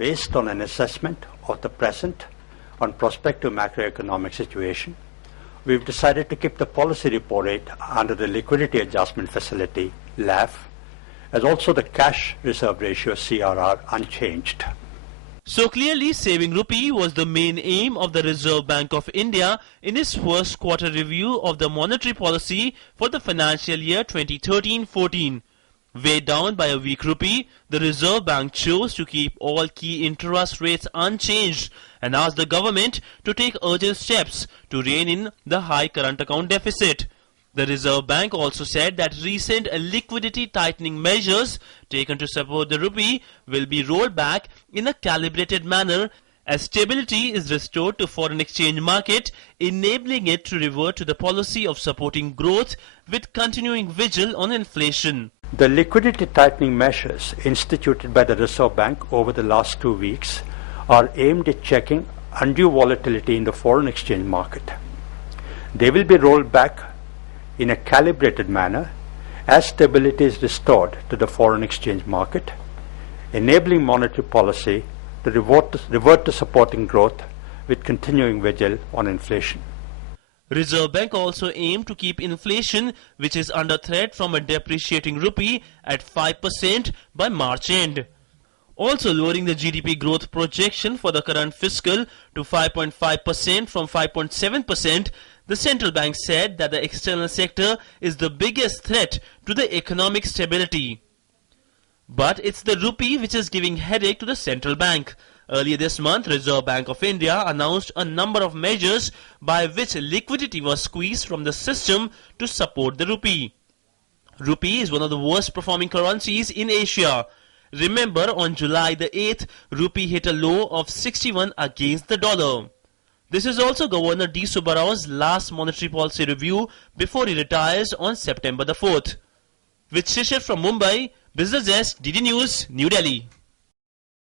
based on an assessment of the present and prospective macroeconomic situation, we've decided to keep the policy repo rate under the Liquidity Adjustment Facility, LAF, as also the cash reserve ratio, CRR, unchanged. So clearly, saving rupee was the main aim of the Reserve Bank of India in its first quarter review of the monetary policy for the financial year 2013-14. Weighed down by a weak rupee, the Reserve Bank chose to keep all key interest rates unchanged and asked the government to take urgent steps to rein in the high current account deficit. The Reserve Bank also said that recent liquidity tightening measures taken to support the rupee will be rolled back in a calibrated manner as stability is restored to foreign exchange market, enabling it to revert to the policy of supporting growth with continuing vigil on inflation. The liquidity tightening measures instituted by the Reserve Bank over the last 2 weeks are aimed at checking undue volatility in the foreign exchange market. They will be rolled back in a calibrated manner as stability is restored to the foreign exchange market, enabling monetary policy to revert to supporting growth with continuing vigil on inflation. Reserve Bank also aimed to keep inflation, which is under threat from a depreciating rupee, at 5% by March end. Also lowering the GDP growth projection for the current fiscal to 5.5% from 5.7%, the central bank said that the external sector is the biggest threat to the economic stability. But it's the rupee which is giving headache to the central bank. Earlier this month, Reserve Bank of India announced a number of measures by which liquidity was squeezed from the system to support the rupee. Rupee is one of the worst performing currencies in Asia. Remember, on July the 8th, rupee hit a low of 61 against the dollar. This is also Governor D. Subbarao's last monetary policy review before he retires on September the 4th. With Shishir from Mumbai, Business Desk, DD News, New Delhi.